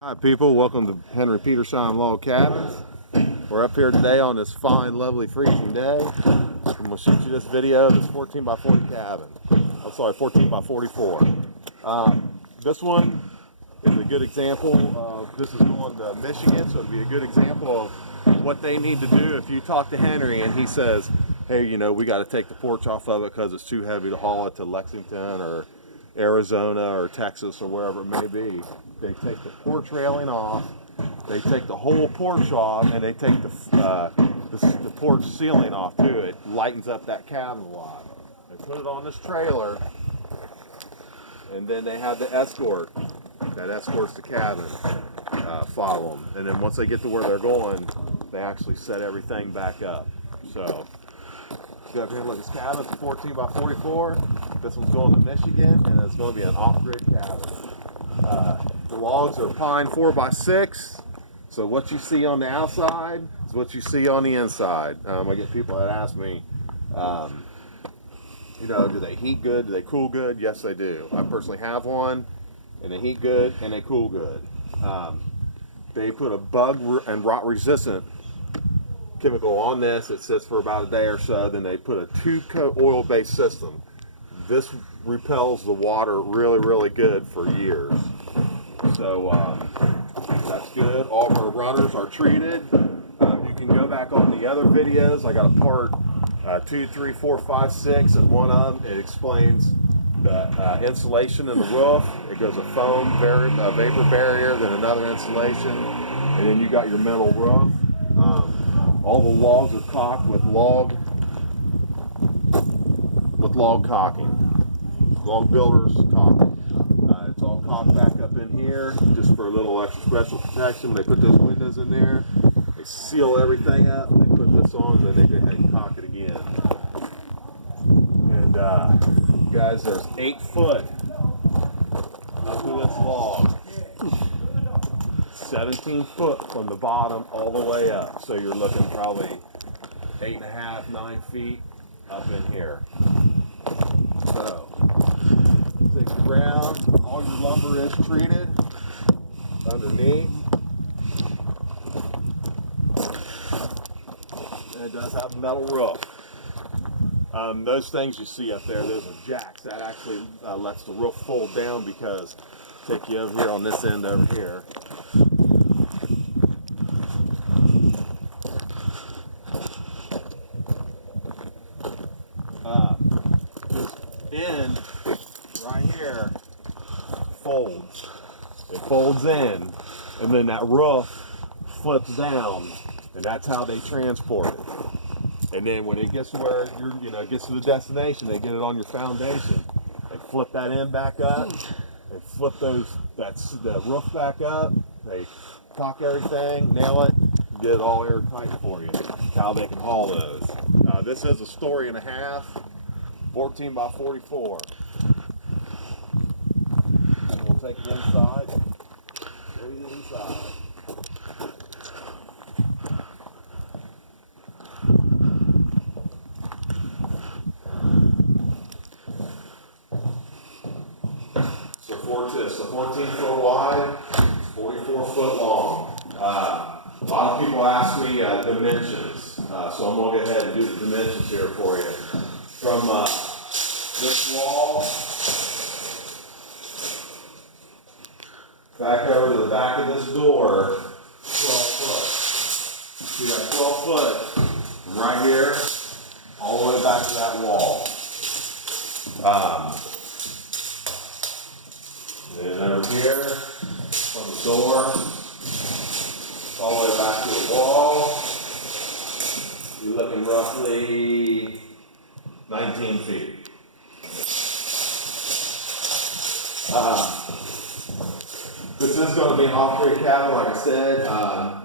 Hi people, welcome to Henry Peterson Log Cabins. We're up here today on this fine, lovely, freezing day. I'm going to shoot you this video of this 14 by 40 cabin. I'm sorry, 14 by 44. This one is a good example of, this is going to Michigan, so it'll be a good example of what they need to do if you talk to Henry and he says, hey, you know, we got to take the porch off of it because it's too heavy to haul it to Lexington or Arizona or Texas or wherever it may be. They take the porch railing off, they take the whole porch off, and they take the porch ceiling off too. It lightens up that cabin a lot. They put it on this trailer, and then they have the escort that escorts the cabin follow them. And then once they get to where they're going, they actually set everything back up. So go up here and look at this cabin. It's 14 by 44. This one's going to Michigan, and it's going to be an off-grid cabin. The logs are pine 4x6. So what you see on the outside is what you see on the inside. I get people that ask me, you know, do they heat good? Do they cool good? Yes, they do. I personally have one, and they heat good and they cool good. They put a bug and rot resistant chemical on this. It sits for about a day or so. Then they put a 2-coat oil-based system. This repels the water really, really good for years. So that's good. All of our runners are treated. You can go back on the other videos. I got a part 2, 3, 4, 5, 6, and one of them, it explains the insulation in the roof. It goes a foam vapor barrier, then another insulation, and then you got your metal roof. All the logs are caulked with log caulking, log builders caulking. It's all caulked back up in here just for a little extra special protection. When they put those windows in there, they seal everything up. They put this on, then they go ahead and caulk it again. And guys, there's 8 foot up to this log. 17 foot from the bottom all the way up. So you're looking probably 8.5, 9 feet up in here. So, take the ground, all your lumber is treated underneath. And it does have a metal roof. Those things you see up there, those are jacks. That actually lets the roof fold down because, take you over here on this end over here. This end right here folds. It folds in, and then that roof flips down, and that's how they transport it. And then when it gets to where gets to the destination, they get it on your foundation. They flip that end back up. They flip the roof back up. They caulk everything, nail it, get it all airtight for you. That's how they can haul those. This is a story and a half, 14 by 44. And we'll take it inside. Show you the inside. So 14 foot wide, 44 foot long. A lot of people ask me dimensions, so I'm going to go ahead and do the dimensions here for you. From this wall back over to the back of this door, 12 foot. See that 12 foot from right here all the way back to that wall. And over here, from the door, all the way back to the wall, you're looking roughly 19 feet. This is going to be an off-grid cabin, like I said.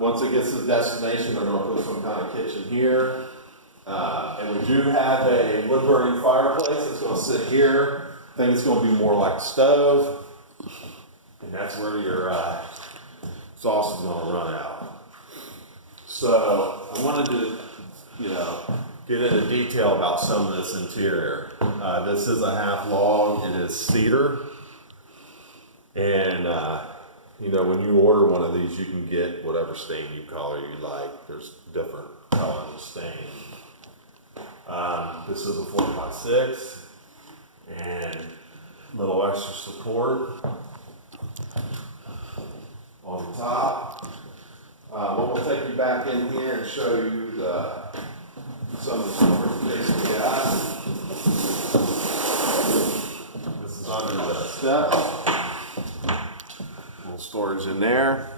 Once it gets to the destination, they're going to put some kind of kitchen here. And we do have a wood-burning fireplace that's going to sit here. I think it's going to be more like a stove. And that's where your sauce is going to run out. So I wanted to, get into detail about some of this interior. This is a half log. It is cedar, and you know, when you order one of these, you can get whatever stain color you like. There's different colors of stain. This is a 4x6 and a little extra support on the top. I'm going to take you back in here and show you some of the storage space we got. This is under the steps. A little storage in there.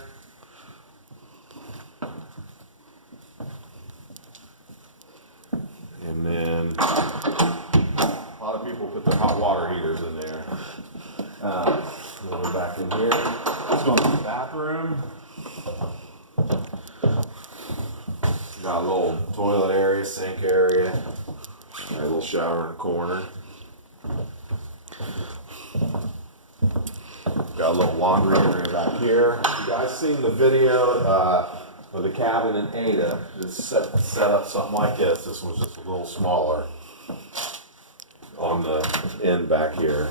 And then a lot of people put their hot water heaters in there. Go back in here. Let's go into the bathroom. Got a little toilet area, sink area. Got a little shower in the corner. Got a little laundry area back here. You guys seen the video of the cabin in Ada? It's set up something like this. This one's just a little smaller on the end back here.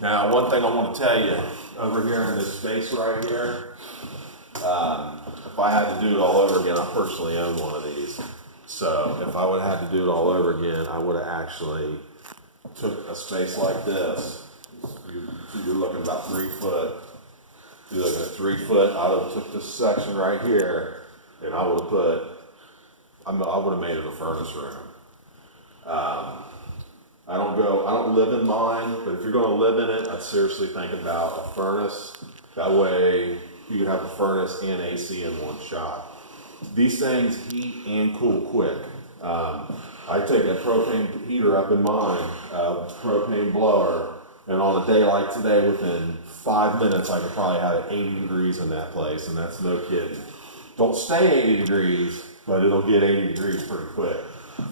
Now, one thing I want to tell you, over here in this space right here, if I had to do it all over again, I personally own one of these. So if I would have had to do it all over again, I would have actually took a space like this. You're looking about 3 foot. You're looking at 3 foot. I would have took this section right here, and I would have I would have made it a furnace room. I don't live in mine, but if you're going to live in it, I'd seriously think about a furnace. That way you could have a furnace and AC in one shot. These things heat and cool quick. I take a propane heater up in mine, a propane blower, and on a day like today, within 5 minutes, I could probably have it 80 degrees in that place, and that's no kidding. Don't stay 80 degrees, but it'll get 80 degrees pretty quick.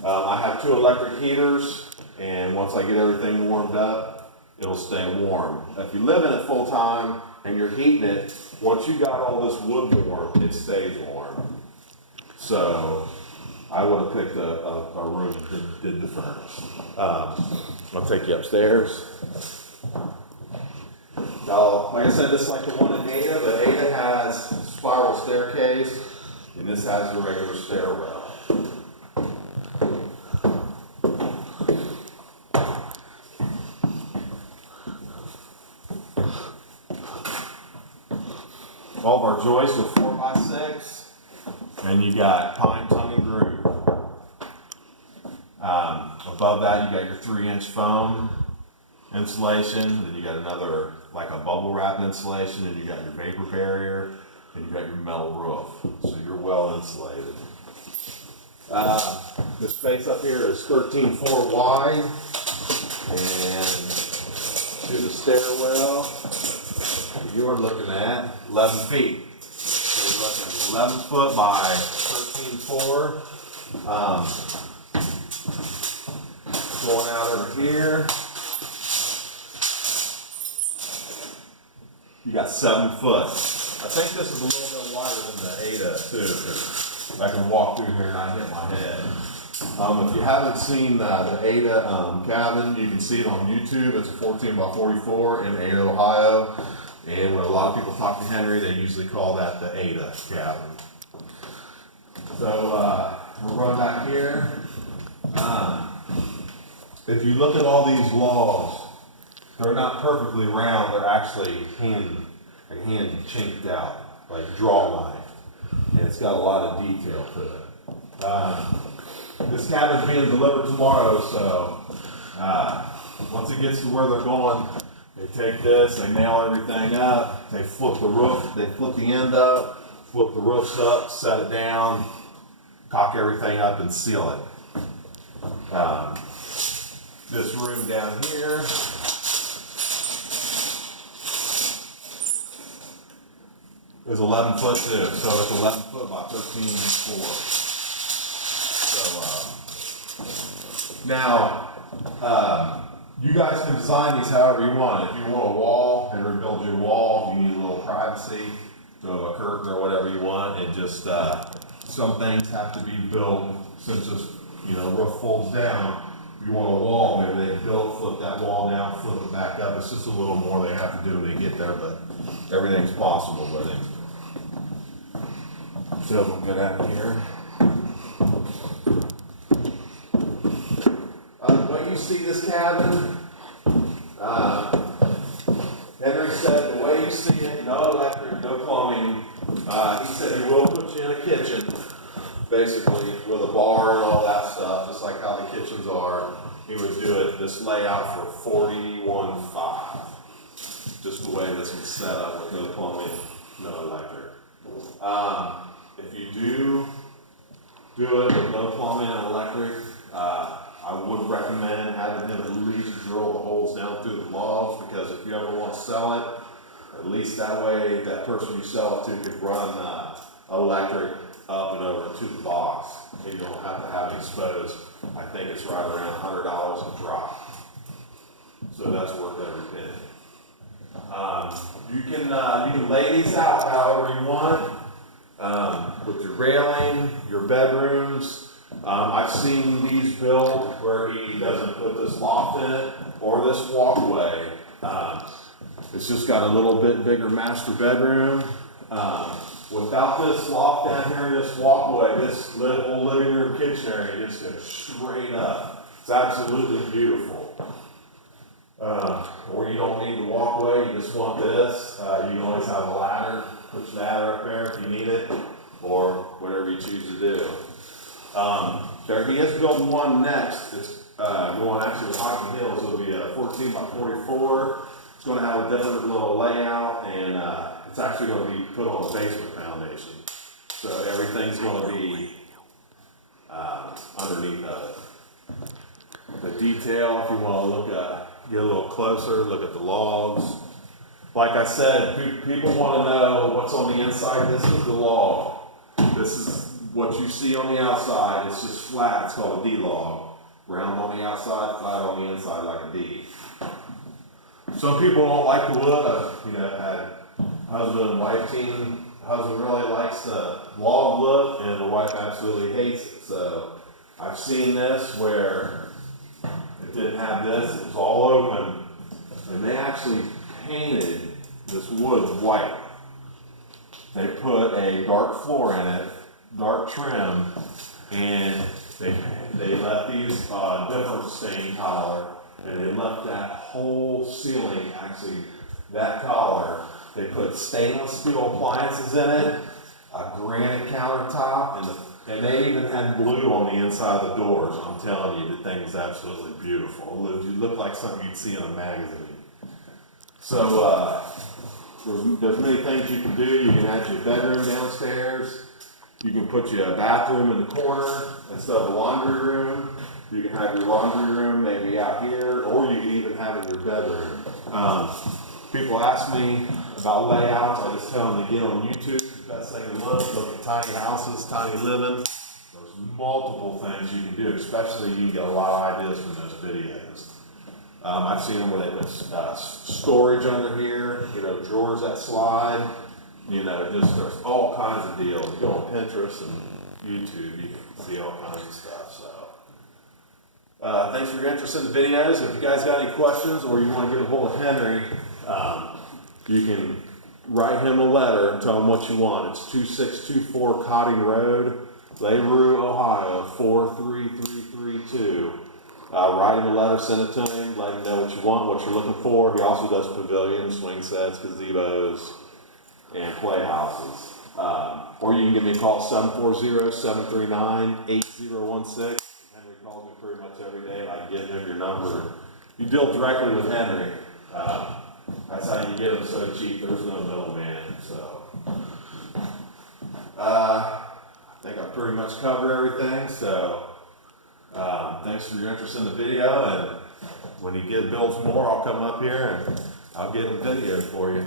I have 2 electric heaters. And once I get everything warmed up, it'll stay warm. If you live in it full time and you're heating it, once you got all this wood warm, it stays warm. So I would have picked a room that did the furnace. I'll take you upstairs. Now, like I said, this is like the one in Ada, but Ada has a spiral staircase, and this has the regular stairwell. All of our joists are 4x6, and you got pine tongue and groove. Above that, you got your 3-inch foam insulation, then you got another, like a bubble wrap insulation, and you got your vapor barrier, and you got your metal roof. So you're well insulated. The space up here is 13.4 wide, and to the stairwell, you're looking at 11 feet. So you're looking at 11 foot by 13.4. Going out over here, you got 7 foot. I think this is a little bit wider than the Ada too, because I can walk through here and not hit my head. If you haven't seen the Ada cabin, you can see it on YouTube. It's a 14 by 44 in Ada, Ohio. And when a lot of people talk to Henry, they usually call that the Ada cabin. So we'll run back here. If you look at all these walls, they're not perfectly round. They're actually hand chinked out, like draw knife. And it's got a lot of detail to it. This cabin's being delivered tomorrow, so once it gets to where they're going, they take this, they nail everything up, they flip the roof, they flip the end up, flip the roofs up, set it down, caulk everything up, and seal it. This room down here is 11 foot too, so it's 11 foot by 13.4. So now, You guys can design these however you want. If you want a wall and rebuild your wall, you need a little privacy, so a curtain or whatever you want. And just some things have to be built since this roof folds down. If you want a wall, maybe they build, flip that wall down, flip it back up. It's just a little more they have to do when they get there, but everything's possible with it. So we'll get out of here. When you see this cabin, Henry said the way you see it, no electric, no plumbing. He said he will put you in a kitchen, basically with a bar and all that stuff, just like how the kitchens are. He would do it this layout for $41,500. Just the way this was set up with no plumbing, no electric. If you do it with no plumbing and electric, I would recommend having him at least drill the holes down through the logs, because if you ever want to sell it, at least that way that person you sell it to could run electric up and over to the box, and you don't have to have it exposed. I think it's right around $100 a drop, so that's worth every penny. You can lay these out however you want, with your railing, your bedrooms. I've seen these built where he doesn't put this loft in it or this walkway. It's just got a little bit bigger master bedroom. Without this loft down here and this walkway, this whole living room kitchen area just goes straight up. It's absolutely beautiful. Or you don't need the walkway, you just want this. You can always have a ladder, put your ladder up there if you need it, or whatever you choose to do. He is building one next. It's going actually to Hockey Hills. It'll be a 14 by 44. It's going to have a different little layout, and it's actually going to be put on a basement foundation. So everything's going to be underneath of it. The detail, if you want to get a little closer, look at the logs. Like I said, people want to know what's on the inside. This is the log. This is what you see on the outside. It's just flat. It's called a D log. Round on the outside, flat on the inside, like a D. Some people don't like the wood. Had husband and wife team. Husband really likes the log look, and the wife absolutely hates it. So I've seen this where it didn't have this. It was all open, and they actually painted this wood white. They put a dark floor in it, dark trim, and they left these different stain color, and they left that whole ceiling actually that color. They put stainless steel appliances in it, a granite countertop, and they even had blue on the inside of the doors. I'm telling you, the thing was absolutely beautiful. It looked like something you'd see in a magazine. So there's many things you can do. You can add your bedroom downstairs. You can put your bathroom in the corner instead of a laundry room. You can have your laundry room maybe out here, or you can even have it in your bedroom. People ask me about layouts. I just tell them to get on YouTube. It's the best thing to look at tiny houses, tiny living. There's multiple things you can do, especially you can get a lot of ideas from those videos. I've seen them where they put storage under here, drawers that slide. There's all kinds of deals. You go on Pinterest and YouTube, you can see all kinds of stuff. So, thanks for your interest in the videos. If you guys got any questions or you want to get a hold of Henry, you can write him a letter and tell him what you want. It's 2624 Cotting Road, Larue, Ohio, 43332. Write him a letter, send it to him, let him know what you want, what you're looking for. He also does pavilions, swing sets, gazebos, and playhouses. Or you can give me a call, 740-739-8016. Henry calls me pretty much every day, and I give him your number. You deal directly with Henry. That's how you get him so cheap. There's no middleman. So I think I pretty much covered everything. So thanks for your interest in the video. And when he builds more, I'll come up here and I'll get him videos for you.